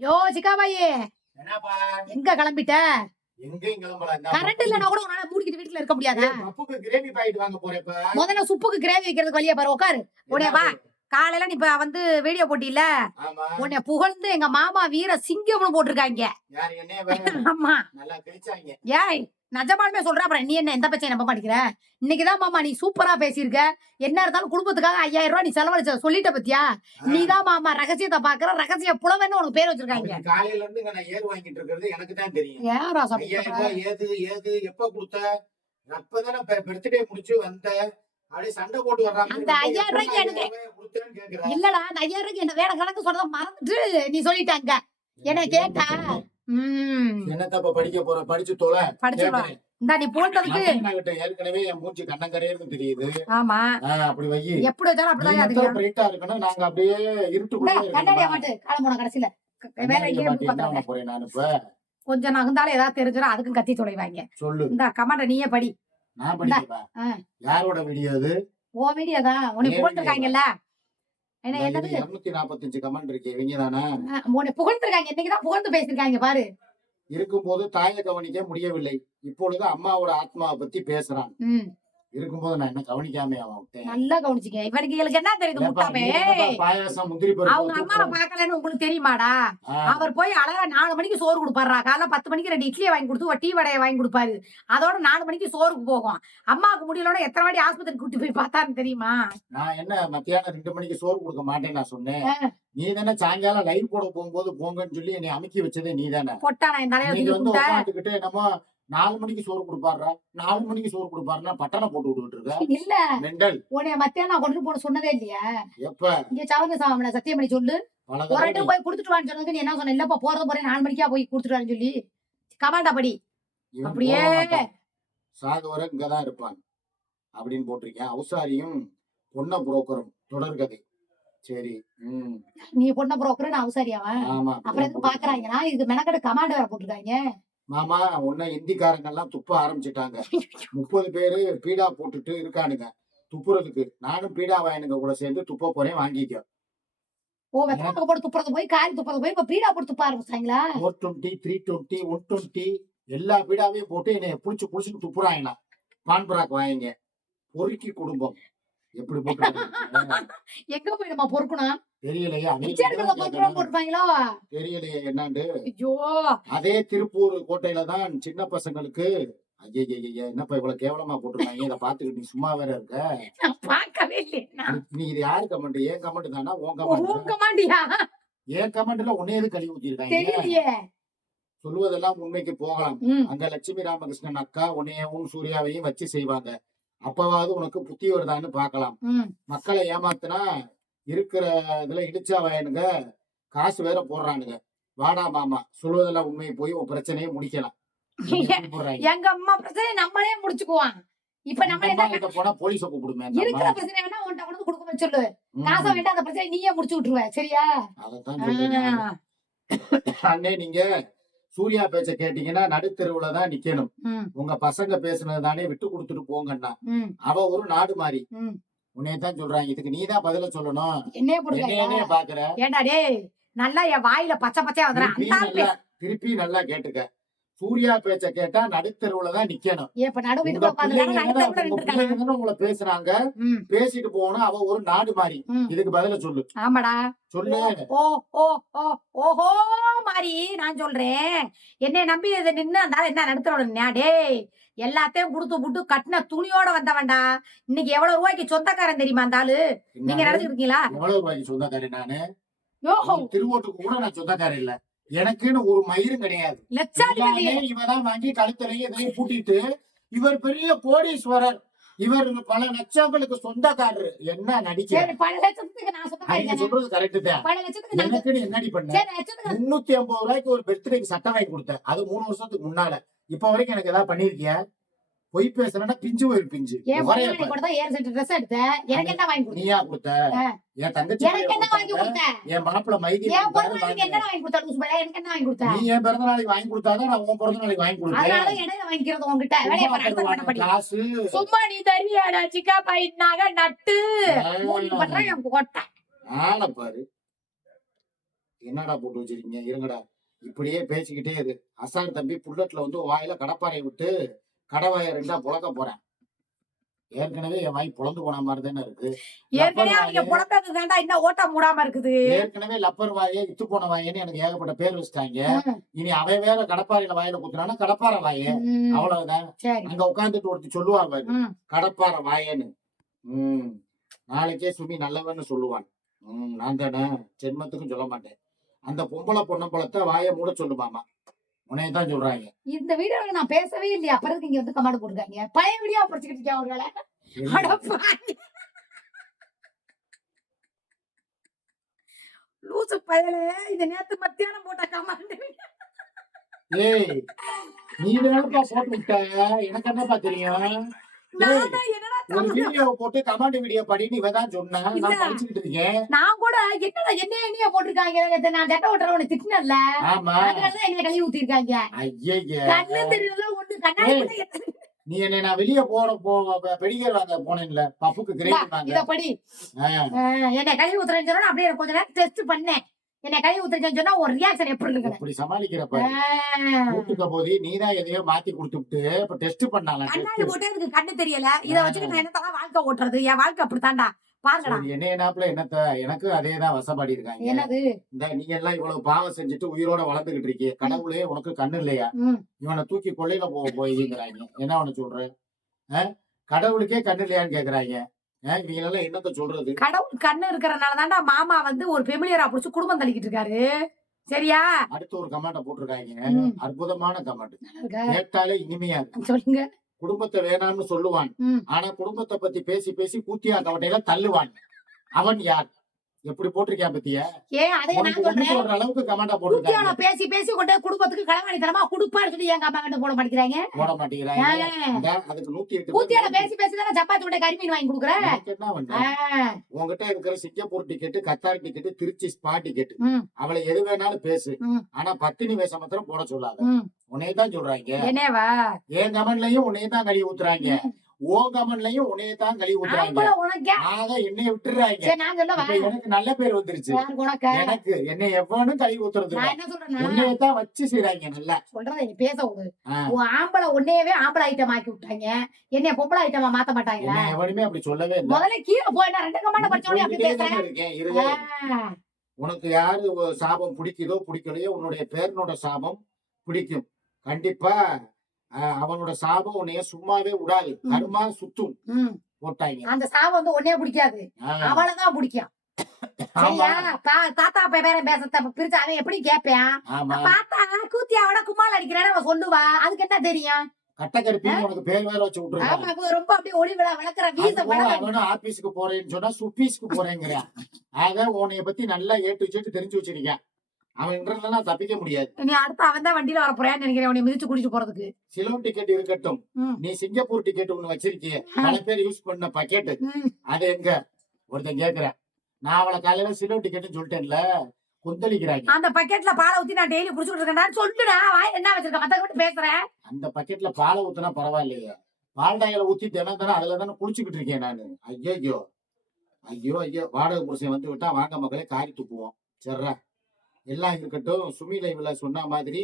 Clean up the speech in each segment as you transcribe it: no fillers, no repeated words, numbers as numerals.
யோ சிக்காபாயி, என்னப்பா எங்க கிளம்பிட்ட? எங்கேயும் கிளம்பல. கரண்ட் இல்லனா கூட உன்னால மூடிக்கிட்டு வீட்டுல இருக்க முடியாதா? பப்புக்கு கிரேவி பாக்கெட் வாங்க போறேன் இப்ப. முதல்ல சுப்புக்கு கிரேவி வைக்கிறதுக்கு வழியா பாரு, உட்காரு. உடனே வா. காலையில நீ இப்ப வந்து வீடியோ போட்டியில, ஆமா. உன்னை புகழ்ந்து எங்க மாமா வீர சிங்கம்னு போட்டிருக்காங்க. யார் என்னைய ஆமா. நல்லா கிழிச்சாங்க. ஏய், நிஜமாலுமே சொல்றேன். அப்புறம் நீ என்ன எந்த பச்சையை நம்ப மாட்டேங்கிற? இன்னைக்குதான் மாமா நீ சூப்பரா பேசியிருக்க. என்ன இருந்தாலும் குடும்பத்துக்காக 5000 ரூபாய் நீ செலவழிச்ச சொல்லிட்ட பத்தியா? நீதான் மாமா ரகசியத்தை பாக்குற, ரகசிய புலவன்னு உனக்கு பேர் வச்சிருக்காங்க. காலையில இருந்து நான் ஏறு வாங்கிட்டு இருக்கிறது எனக்கு தான் தெரியும். ஏறா 5000 ரூபாய் ஏது எப்ப கொடுத்த? அப்பதானே பர்த்டே முடிச்சு வந்த. அப்படியே சண்டை போட்டு வர்றாங்க. அந்த 5000 ரூபாய்க்கு எனக்கு இல்லடா, அந்த 5000 ரூபாய்க்கு என்ன வேற கணக்கு சொல்றத மறந்துட்டு நீ சொல்லிட்டாங்க. என்ன கேட்டா என்னத்தப்ப படிக்க போற? படிச்சு தொலை. படிச்சுடா. இந்த நீ போட்டதுக்கு ஏற்கனவே என் மூஞ்சி கண்ணங்கரையர்னு தெரியுது. ஆமா. அப்படி வை. எப்படி வச்சாலும் அப்படிதான் அதுக்கு பிரைட்டா இருக்கணும். நாங்க அப்படியே இருட்டுக்குள்ள கண்ணாடியா மாட்டு காலம் போன கடைசியில வேற எங்கேயும் போறேன் நான் இப்ப. கொஞ்சம் நகுந்தாலும் ஏதாவது தெரிஞ்சிடும், அதுக்கும் கத்தி தொலைவாங்க. சொல்லு. இந்த கமெண்ட நீயே படி. நான் படிப்பா. யாரோட வீடியோ அது? ஓ வீடியோ தான். உனக்கு போட்டுருக்காங்கல்ல. என்ன என்னது 245 கமெண்ட் இருக்கு. இவங்க தானே உன்னை புகழ்ந்துருக்காங்க. இன்னைக்குதான் புகழ்ந்து பேசிருக்காங்க பாரு. இருக்கும்போது தாயை கவனிக்க முடியவில்லை, இப்பொழுது அம்மாவோட ஆத்மாவை பத்தி பேசுறான். இருக்கும்போது நான் என்ன கவனிக்காம நல்லா கவனிச்சிக்க. இவனுக்கு என்ன தெரியுது? முட்டாமே பாயாசம் முந்திரி அவங்க அம்மாவை பாக்கலன்னு உங்களுக்கு தெரியுமாடா? அவர் போய் அழகா 4 மணிக்கு சோறு கொடுப்பாரா. காலைல 10 மணிக்கு 2 இட்லியை வாங்கி கொடுத்து ஒரு டீ வடையை வாங்கி கொடுப்பாரு. அதோட 4 மணிக்கு சோறுக்கு போகும். அம்மாவுக்கு முடியலன்னா எத்தனை வாட்டி ஆஸ்பத்திரி கூட்டி போய் பார்த்தான்னு தெரியுமா? நான் என்ன மத்தியானம் 2 மணிக்கு சோறு கொடுக்க மாட்டேன்னு நான் சொன்னேன். நீ தானே சாயங்காலம் லைவ் போட போகும்போது போங்கன்னு சொல்லி என்னை அமுக்கி வச்சதே நீ தானே. பொட்டானா இந்த வந்து உட்காந்துக்கிட்டு என்னமோ 4 மணிக்கு சோறு கொடுப்பாருடா, 4 மணிக்கு சோறு கொடுப்பாருன்னா பட்டனை போட்டு விட்டுட்டு இருக்க. இல்ல மெண்டல். உன்னைய மத்தியானம் நான் கொண்டு போன சொன்னதே இல்லையா? எப்ப இங்க சவங்க சாமி சத்தியம் பண்ணி சொல்லு. ஒரு இடம் போய் குடுத்துட்டு வான்னு சொன்னதுக்கு நீ என்ன சொன்ன? இல்லப்பா போறது போறேன் 4 மணிக்கா போய் குடுத்துட்டு வான்னு சொல்லி கமாண்டா படி. அப்படியே சாகுவர இங்கதான் இருப்பான் அப்படின்னு போட்டிருக்கேன். அவுசாரியும் பொண்ண புரோக்கரும் தொடர்கதை. சரி. நீ பொண்ண புரோக்கர், நான் அவுசாரியாவா? ஆமா. அப்புறம் எதுக்கு பாக்குறாங்கன்னா இது மெனக்கட கமாண்ட் வேற போட்டிருக்காங்க. மாமா உன்ன இந்திக்காரங்க எல்லாம் துப்ப ஆரம்பிச்சுட்டாங்க. 30 பேரு பீடா போட்டுட்டு இருக்கானுங்க துப்புறதுக்கு. நானும் பீடா வாயனுங்க கூட சேர்ந்து துப்ப போறேன், வாங்கிக்க. ஓ வெத்தனாக்க போட்டு துப்புறது போய் காரி துப்புறது போய் இப்ப பீடா போட்டு துப்ப ஆரம்பிச்சாங்களா? 420 320 120 எல்லா பீடாவையும் போட்டு என்னைய புடிச்சு துப்புறாங்கண்ணா. பான்பராக் வாங்க பொறுக்கி குடும்பம் எப்படி போட்டு எங்க போய் நம்ம பொறுக்கணும் தெரியலையா? போட்டுருப்பாங்களோ தெரியலையே என்னாண்டு. ஐயோ அதே திருப்பூர் கோட்டையில தான் சின்ன பசங்களுக்கு என்னப்பா இவ்வளவு கேவலமா போட்டிருக்காங்க. இதை பாத்துக்கிட்டு நீ சும்மா வேற இருக்க. பாக்கவே இல்லையா? நீ இது யாரு கமெண்ட்? ஏன் கமெண்ட் தானா? உன் கமெண்ட்யா? ஏன் கமெண்ட்ல உன்னையது கழுவி ஊத்திருக்காங்க. சொல்லுவதெல்லாம் உண்மைக்கு போகலாம். அங்க லட்சுமி ராமகிருஷ்ணன் அக்கா உன்னையவும் சூர்யாவையும் வச்சு செய்வாங்க. அப்பவாவது உனக்கு புத்தி வருதான்னு பாக்கலாம். மக்களை ஏமாத்தினா இருக்கிற இதுல இடிச்சா வயனுங்க காசு வேற போடுறானுங்க. வாடா மாமா சொல்லுவதெல்லாம் உண்மையை போய் உன் பிரச்சனையை முடிக்கலாம். எங்க அம்மா பிரச்சனை நம்மளே முடிச்சுக்குவான். இப்ப நம்ம என்ன போனா போலீஸ கூப்பிடுமே. இருக்கிற பிரச்சனை வேணா உன்கிட்ட கொண்டு கொடுக்க சொல்லு. காசை வேண்டாம், அந்த பிரச்சனை நீயே முடிச்சு விட்டுருவ. சரியா? அதத்தான் அண்ணே, நீங்க சூர்யா பேச்ச கேட்டீங்கன்னா நடுத்தெருவுல தான் நிக்கணும். உங்க பசங்க பேசுனது தானே விட்டு கொடுத்துட்டு போங்கன்னா. அவ ஒரு நாடு மாறி. உன்னையதான் சொல்றாங்க. இதுக்கு நீதான் பதில சொல்லணும். என்னையே பாக்குற. ஏண்டா டேய், நல்லா என் வாயில பச்சை பச்சையா வந்துடுறேன். திருப்பி நல்லா கேட்டுக்க. சூர்யா பேச்ச கேட்டா நடுத்தெருவுலதான் நிக்கணும். உங்களை பேசுறாங்க, பேசிட்டு போனா அவ ஒரு நாடு மாறி. இதுக்கு பதில சொல்லு. ஆமாடா சொல்லு. ஓஹோ மாறி நான் சொல்றேன். என்னை நம்பி நின்னு அந்த என்ன நடுத்தரோட டேய் எல்லாத்தையும் குடுத்து புட்டு கட்டின துணியோட வந்தவன்டா. இன்னைக்கு எவ்வளவு ரூபாய்க்கு சொந்தக்காரன் தெரியுமா அந்த ஆளு? நீங்க நடந்துருக்கீங்களா? எவ்வளவு ரூபாய்க்கு சொந்தக்காரன்? நானு திருவோட்டுக்கு கூட நான் சொந்தக்காரன் இல்ல. எனக்குன்னு ஒரு மயிரும் கிடையாது. இவதான் வாங்கி கழுத்தலையும் இதையும் பூட்டிட்டு இவர் பெரிய கோடீஸ்வரர், இவர் பல லட்சங்களுக்கு சொந்தக்காரரு. என்ன நடிக்க சொல்றது கரெக்ட் தான். எனக்குன்னு என்னடி பண்ண? 350 ரூபாய்க்கு ஒரு பர்த்டேக்கு சட்டை வாங்கி கொடுத்தேன். அது 3 வருஷத்துக்கு முன்னால. இப்ப வரைக்கும் எனக்கு ஏதாவது பண்ணிருக்கியா? பொய் பேசுறேன்னா பிஞ்சு போயிரு. பிஞ்சு நீயா கொடுத்த? என் தங்கச்சி என் மாப்பிள்ள மைதி நீ என் பிறந்த நாளைக்கு வாங்கி கொடுத்தாதான் நான் உன் பிறந்த நாளைக்கு வாங்கி கொடுத்தேன். காசு சும்மா நீ தருவியாடா? சிக்கா பையனாக நட்டு ஆள பாரு. என்னடா போட்டு வச்சிருக்கீங்க? இருங்கடா. இப்படியே பேசிக்கிட்டே இரு. அசார் தம்பி புல்லட்ல வந்து உன் வாயில கடப்பாரை விட்டு கடவாய 2ஆ புழக்க போறேன். ஏற்கனவே என் வாய் பொளந்து போன மாதிரி தானே இருக்கு. லப்பர் ஏற்கனவே அவங்க வாயே புலம்பெயர்ந்து தாண்டா இன்னும் ஓட்ட மூடாம இருக்குது. ஏற்கனவே லப்பர் வாயே, இத்து போன வாயேன்னு எனக்கு ஏகப்பட்ட பேர் வச்சுட்டாங்க. ம், இனி அவன் வேற கடப்பாரையில வாயில குத்துனானா கடப்பாரை வாயே. ம், அவ்வளவுதான். சரி. அங்க உட்கார்ந்துட்டு ஒருத்தி சொல்லுவா பாரு, ம். கடப்பாரை வாயேன்னு. ம். நாளைக்கே சுமி நல்லவன்னு சொல்லுவான். நான் தானே ஜென்மத்துக்கும் சொல்ல மாட்டேன். அந்த பொம்பளை பொண்ணம்பளத்தை வாயை மூட சொல்லுமாமா. உன்னைய தான் சொல்றாங்க. இந்த வீடியோல நான் பேசவே இல்லையா? அப்புறம் இங்க வந்து கமெண்ட் போட்டுருக்காங்க. பழைய வீடியோ படிச்சுக்கிட்டு இருக்கேன் ஒருவேளை. அட பாவி. லூசு பயலே, இது நேத்து மத்தியானம் போட்ட கமெண்ட். ஏய், நீ தானப்பா போட்டு விட்ட. எனக்கு என்னப்பா தெரியும்? ஏய், நானே என்னடா ஒரு தமிழ் வீடியோ போட்டு கமாண்ட் வீடியோ படின்னு இவ தான் சொன்னா. இல்ல. நான் படிச்சுக்கிட்டு இருக்கேன். நான் கூட என்னடா என்னைய போட்டிருக்காங்க. நேத்து நான் சட்டை ஓட்டுறவனை திட்டினேன்ல. ஆமா. அதனாலதான் என்னைய கழுவி ஊத்திருக்காங்க. ஐயய்ய. கண்ணு தெரியல ஒண்ணு கண்ணாடி ஏய், கூட எத்தனை- நீ என்ன நான் வெளிய பெடிகர் வாங்க போனேன்ல, பப்புக்கு கிரேட் வாங்க. இத படி. ஆ, என்னை கழுவி ஊத்துறேன்னு சொன்னா அப்படியே கொஞ்ச நேரம் டெஸ்ட் பண்ணேன். என்னை கழுவி ஊத்துறேன்னு சொன்னா ஒரு ரியாக்ஷன் எப்படி இருக்குது? இப்படி சமாளிக்கிறப்ப கூட்டுக்க போது நீதான் எதையோ மாத்தி கொடுத்துட்டு இப்ப டெஸ்ட் பண்ணால. கண்ணாடி போட்டு எனக்கு கண்ணு தெரியல. இத வச்சுட்டு நான் என்னத்தான் வாழ்க்கை ஓட்டுறது? என் வாழ்க்கை அப்படித்தான்டா. பாருங்கடா. என்னைய நாப்புல என்னத்த எனக்கு அதேதான் வசப்பாடி இருக்காங்க. என்னது? இந்த நீங்க எல்லாம் இவ்வளவு பாவம் செஞ்சுட்டு உயிரோட வளர்ந்துகிட்டு இருக்கீங்க. கடவுளே உனக்கு கண்ணு இல்லையா? ம். இவனை தூக்கி கொள்ளையில போய்ங்கிறாங்க. என்ன அவனை சொல்ற? கடவுளுக்கே கண்ணு இல்லையான்னு கேக்குறாங்க. இவங்க எல்லாம் என்னத்த சொல்றது? கடவுள் கண்ணு இருக்கிறனால தான்டா மாமா வந்து ஒரு ஃபெமிலியரா புடிச்சு குடும்பம் தள்ளிக்கிட்டு இருக்காரு. சரியா? அடுத்து ஒரு கமெண்ட போட்டிருக்காங்க. ம். அற்புதமான கமெண்ட். இருக்கா? கேட்டாலே இனிமையா இருக்கு. சொல்லுங்க. குடும்பத்தை வேணாம்னு சொல்லுவான். ம். ஆனா குடும்பத்தை பத்தி பேசி பேசி கூத்தியா கவட்டையில தள்ளுவான். அவன் யார்? எப்படி போட்டிருக்கேன் பத்தியா? ஏன் அதே நான் உனக்கு ஒண்ணு சொல்றேன். சொல்ற அளவுக்கு கமெண்டா குட்டியால போட்டிருக்காங்க. பேசி பேசி கொண்டு போய் குடும்பத்துக்கு களவாணித்தனமா குடுப்பான்னு சொல்லி ஏன் கமெண்ட் போட மாட்டேங்கிறாங்க? போட மாட்டேங்கிறாங்க. அதுக்கு 108 கூத்தியால பேர் பேசி பேசி தானே சப்பாத்தி விட்ட கறிமீன் வாங்கி கொடுக்குறேன். எனக்கு என்ன பண்ண? உன்கிட்ட இருக்கிற Singapore ticket, Qatar ticket, Trichy spa ticket, அவளை எது வேணாலும் பேசு. ம். ஆனா பத்தினி வேஷம் மாத்திரம் போட சொல்லாத. உன்னைய தான் சொல்றாங்க. என்னவா? என் கமெண்ட்லயும் உன்னைய தான் கழுவி ஊத்துறாங்க. உன் கமெண்ட்லயும் உன்னைய தான் கழுவி ஊத்துறாங்க. ஆம்பளை உனக்கே. ஆக என்னைய விட்டுறாங்க. சரி நான் சொல்லவா? இப்ப எனக்கு நல்ல பேர் வந்துருச்சு. யாருக்கு உனக்கு? எனக்கு என்னை எவனும் கழுவி ஊத்துறது இல்ல. நான் என்ன சொல்றேன்னா உன்னைய தான் வச்சு செய்றாங்க நல்லா. சொல்றதை நீ பேச விடு. ஆ. உன் ஆம்பளை உன்னையவே ஆம்பளை ஐட்டம் ஆக்கி விட்டாங்க. என்னைய பொம்பளை ஐட்டமா மாத்த மாட்டாங்களா? என்னை எவனுமே அப்படி சொல்லவே இல்லை. முதல்ல கீழே போய் நான் 2 கமாண்ட படிச்சோடனே அப்படி சொல்லிக்கிட்டே பேசுறேன். தானே இருக்கேன். இருங்க. ஆ. உனக்கு யாரு சாபம் பிடிக்குதோ பிடிக்கலையோ உன்னுடைய பேரனோட சாபம் பிடிக்கும். கண்டிப்பா அவனோட சாபம் உன்னைய சும்மாவே விடாது. கருமா சுத்தும். ம். போட்டாங்க. அந்த சாவு வந்து உன்னைய பிடிக்காது. ஆ, அவளைதான் பிடிக்கும். ஆமா, சரியா? தாத்தா பேர பேசத்த பிரிச்சு அவன் எப்படி கேட்பான்? ஆமா. பார்த்தா கூத்தியாவோட கும்மால் அடிக்கிறான்னு அவன் சொல்லுவா. அதுக்கு என்ன தெரியும்? கட்டக்கருப்பின்னு உனக்கு பேர் வேற வச்சு விட்டுருக்காங்க. ஆமா, இவன் ரொம்ப அப்படியே ஒளி விழா விளக்குற வீச அதுபோல படம். அவனும் ஆபீஸ்க்கு போறேன்னு சொன்னா சுப்பீஸ்க்கு போறேங்கிறான். ஆக உன்னைய பத்தி நல்லா ஏட்டு சேட்டு தெரிஞ்சு வச்சிருக்கேன். அவன் இன்றதெல்லாம் தப்பிக்க முடியாது. நீ அடுத்து அவன் தான் வண்டியில வர போறேன்னு நினைக்கிறேன். உன்னை மிதிச்சு குடிச்சு போறதுக்கு. சிலோன் டிக்கெட் இருக்கட்டும். ம். நீ சிங்கப்பூர் டிக்கெட் ஒண்ணு வச்சிருக்கிய. பல பேர் யூஸ் பண்ண பக்கெட். ம். அது எங்க? ஒருத்தன் கேக்குறேன். நான் அவளை காலையில சிலோன் டிக்கெட்னு சொல்லிட்டேன்ல. கொந்தளிக்கிறாங்க. அந்த பக்கெட்ல பாலை ஊத்தி நான் டெய்லி குடிச்சுட்டு இருக்கேன். சொல்லுடா, வாய் என்ன வச்சிருக்க? மத்த மட்டும் பேசுறேன். அந்த பக்கெட்ல பாலை ஊத்துனா பரவாயில்லையே. பால் டாயில ஊத்தி தினம் தானே அதுல தானே குளிச்சுக்கிட்டு இருக்கேன் நானு. ஐயோ ஐயோ ஐயோ. வாடகை புருஷன் வந்து விட்டா வாங்க மக்களே காரி துப்புவோம். சரிடா, எல்லாம் இருக்கட்டும். சுமி லைவ்ல சொன்ன மாதிரி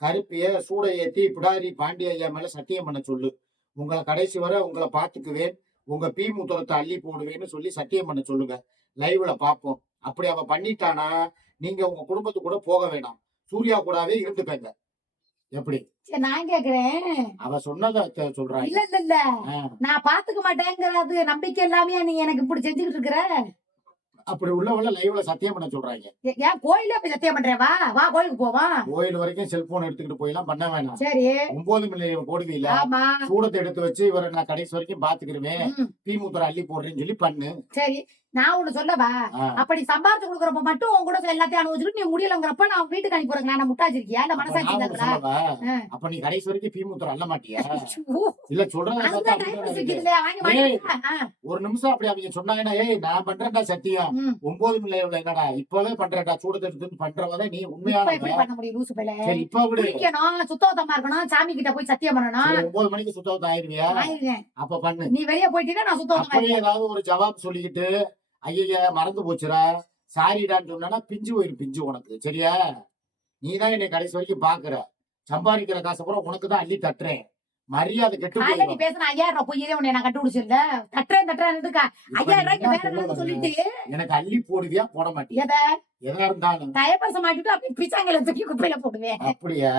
கருப்பிய சூட ஏத்தி பிடாரி பாண்டிய ஐயா மேல சத்தியம் பண்ண சொல்லு. உங்களை கடைசி வரை உங்களை பாத்துக்குவேன், உங்க பீ மூத்தரத்தை அள்ளி போடுவேன்னு சொல்லி சத்தியம் பண்ண சொல்லுங்க. லைவ்ல பாப்போம். அப்படி அவ பண்ணிட்டானா நீங்க உங்க குடும்பத்து கூட போக வேணாம், சூர்யா கூடவே இருந்துப்பேங்க. எப்படி? சரி நான் கேக்குறேன். அவ சொன்னத சொல்றாங்க. இல்ல இல்ல இல்ல, ஆ, நான் பாத்துக்க மாட்டேங்கிறது நம்பிக்கை எல்லாமே நீ எனக்கு இப்படி செஞ்சுக்கிட்டு இருக்கிற. அப்படி உள்ளவள லைவ்ல சத்தியம் பண்ண சொல்றாங்க. ஏன் கோயிலே போய் சத்தியம் பண்றேன்? வா வா கோயிலுக்கு போவோம். கோயில் வரைக்கும் செல்போன் எடுத்துக்கிட்டு போயெல்லாம் பண்ண வேணாம். சரி. 9 மில்லியன் போடுவீல, ஆமா. சூடத்தை எடுத்து வச்சு இவரை நான் கடைசி வரைக்கும் பாத்துக்கிருவேன், ம். பீ மூத்தரை அள்ளி போடுறேன்னு சொல்லி பண்ணு. சரி நான் ஒண்ணு சொல்லவா? ஆ, அப்படி சம்பாரிச்சு கொடுக்கறப்ப மட்டும் உன் கூட எல்லாத்தையும் அனுபவிச்சுட்டு நீ முடியலங்கிறப்ப நான் வீட்டுக்கு அனுப்பி போறேன். நான் முட்டாச்சிருக்கியா? இல்ல அப்ப மனசாட்சி நான் ஒண்ணு இருந்தா? சொல்லவா? ஆ. அப்ப நீ கடைசி வரைக்கும் பீ மூத்தரை அள்ள மாட்டியா? இல்ல சொல்றத பார்த்தா அதுதான் அப்படிதான் டைம் இருக்கு. சிக்கிது இல்லையா? வாங்கி மாட்டிக்கிட்டா? ஒரு நிமிஷம் அப்படி அவங்க சொன்னாங்கன்னா, ஏய் நான் பண்றேன்டா சத்தியம், ம். 9 மில்லியன் என்னடா இப்பவே பண்றேன்டா, சூடத்தை எடுத்து பண்றவத நீ இப்ப உண்மையான. எப்படி பண்ண முடியும் லூசு பையலே? சரி இப்ப விடு. குளிக்கணும், சுத்தபத்தமா இருக்கணும், சாமி கிட்ட போய் சத்தியம் பண்ணணும். 9 மணிக்கு சுத்தவத்தை ஆயிருவியா? ஆயிருவேன். அப்ப பண்ணு. நீ வெளிய போயிட்டீங்கன்னா நான் சுத்தபத்தமா அப்படியே இருக்கேன். ஏதாவது ஒரு ஜவாப் சொல்லிக்கிட்டு ஐயா மறந்து போச்சுடா, சாரிடான்னு சொன்னா பிஞ்சு போயிரு பிஞ்சு உனக்கு சரியா? நீதான் என்னை கடைசி வரைக்கும் பாக்குற. சம்பாதிக்கிற காசை கூட உனக்கு தான் அள்ளி தட்டுறேன். மரியாதை கெட்டு காலையில நீ போயிடும். பேசின 5000 ரூபாய் பொய்யே உன்னை நான் கண்டுபிடிச்சிருந்த. தட்டுறேன் இப்ப 5000 நீ ரூபாய்க்கு என்ன வேற சொல்ல ஏதாவது வர்ற? சொல்லிட்டு எனக்கு அள்ளி போடுவியா போட மாட்டியா? எதை எதா இருந்தாலும் டயப்பர்ஸ மாட்டிட்டு அப்படியே பிச்சாங்கல தூக்கி குப்பையில போடுவேன். அப்படியா?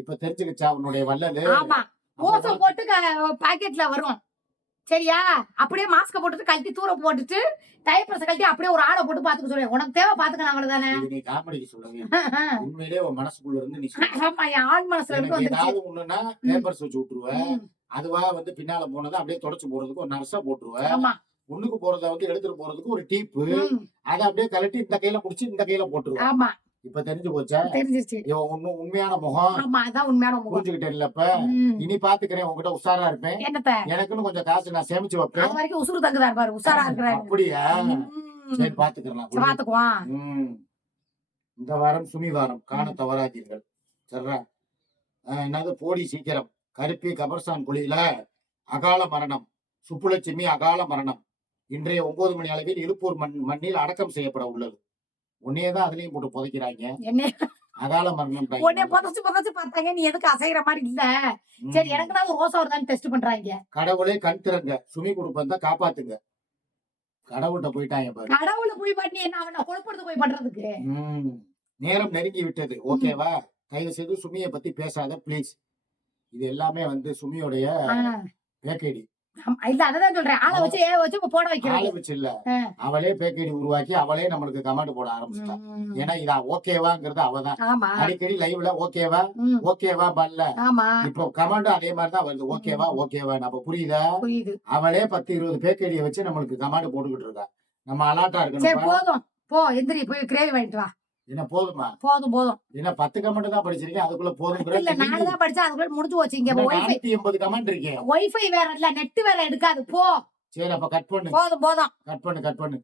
இப்ப தெரிஞ்சுக்கிச்சா உன்னுடைய வள்ளலு? ஆமா. ஓசை போட்டு பாக்கெட்ல வரும். சரியா? அப்படியே மாஸ்க போட்டுட்டு கழட்டி தூர போட்டுட்டு டயப்பர்ஸ கழட்டி அப்படியே ஒரு ஆளை போட்டு பாத்துக்க சொல்லுவேன். உனக்கு தேவை பாத்துக்கணும் அவ்வளவுதானே. இது நீ காமெடிக்கு சொல்லவே இல்ல. உண்மையிலே உன் மனசுக்குள்ள இருந்து நீ சொல்லு. ஆமா என் ஆண் மனசுல இருந்து எனக்கு வந்துருச்சு. ஏதாவது ஒண்ணுன்னா பேப்பர்ஸ் வச்சு விட்டுருவ. ம். அதுவா வந்து பின்னால போனதை அப்படியே தொடச்சு போடுறதுக்கு ஒரு நர்ஸா போட்டுருவ. ஆமா. ஒண்ணுக்கு போறத வந்து எடுத்துட்டு போறதுக்கு ஒரு டீப்பு. ம். அதை அப்படியே கழட்டி இந்த கையில புடிச்சு இந்த கையில போட்டுருவ. ஆமா. இப்ப தெரிஞ்சு போச்சா? தெரிஞ்சிருச்சு. இவன் உண்மையான முகம் ஆமா அதான் உண்மையான முகம். புரிஞ்சுக்கிட்டேன்ல இப்ப? ம். இனி பாத்துக்கிறேன், உங்ககிட்ட உஷாரா இருப்பேன். என்னத்த எனக்குன்னு கொஞ்சம் காசு நான் சேமிச்சு வைப்பேன். அது வரைக்கும் உசுறு தங்குதா பாரு உஷாரா இருக்கிறாரு. அப்படியா? ம். சரி பாத்துக்கலாம். பாத்துக்குவான். இந்த வாரம் சுமி வாரம் காண தவறாதீர்கள். சரிடா? என்னது போடி சீக்கிரம். கருப்பி கபர்சான் குழியில அகால மரணம். சுப்புலட்சுமி அகால மரணம். இன்றைய 9 மணி அளவில் இலுப்பூர் மண்ணில் அடக்கம் செய்யப்பட உள்ளது. உன்னையதான் அதுலயும் போட்டு புதைக்கிறாங்க. என்ன அகால மரணம் உடனே புதைச்சு பார்த்தாங்க. நீ எதுக்கு அசைகிற மாதிரி இல்ல. சரி எனக்கு தான் ஒரு ரோசா வருதான்னு டெஸ்ட் பண்றாங்க. கடவுளே கண் திறங்க. சுமி குடும்பம் தான் காப்பாத்துங்க. கடவுள்கிட்ட போயிட்டாங்க பாரு. கடவுள போய் பண்ணி என்ன அவன கொழுப்படுத்து போய் பண்றதுக்கு. நேரம் நெருங்கி விட்டது. ஓகேவா? தயவு செய்து சுமியை பத்தி பேசாத பிளீஸ். இது எல்லாமே வந்து சுமியோடைய பேக்கேடி. இல்ல அததான் சொல்றேன். ஆளை வச்சு இப்ப போட வைக்கிறேன். ஆளை வச்சு இல்ல, அவளே பேக்கேடி உருவாக்கி அவளே நம்மளுக்கு கமெண்ட் போட ஆரம்பிச்சிட்டா. ஏன்னா இதா ஓகேவாங்கிறது அவதான். ஆமா. அடிக்கடி லைவ்ல ஓகேவா ஓகேவா பண்ணல. ஆமா. இப்போ கமெண்ட் அதே மாதிரிதான் வருது. ஓகேவா ஓகேவா. நம்ம புரியுதா? புரியுது. அவளே 10-20 பேக்கேடியை வச்சு நம்மளுக்கு கமெண்ட் போட்டுக்கிட்டு இருக்கா. நம்ம அலாட்டா சரி இருக்கணும். போதும். போ எந்திரி போய் கிரேவி வாங்கிட்டு வா. என்ன போதுமா? போதும். என்ன 10 கமெண்ட் தான் படிச்சிருக்கேன், அதுக்குள்ள போதும். இல்ல நானு தான் படிச்சேன். அதுக்குள்ள முடிஞ்சு போச்சு. இங்க வைஃபை 480 கமெண்ட் இருக்கேன். வைஃபை வேற இல்ல நெட் வேற எடுக்காது. போ. சரி அப்ப கட் பண்ணு. போதும். கட் பண்ணு.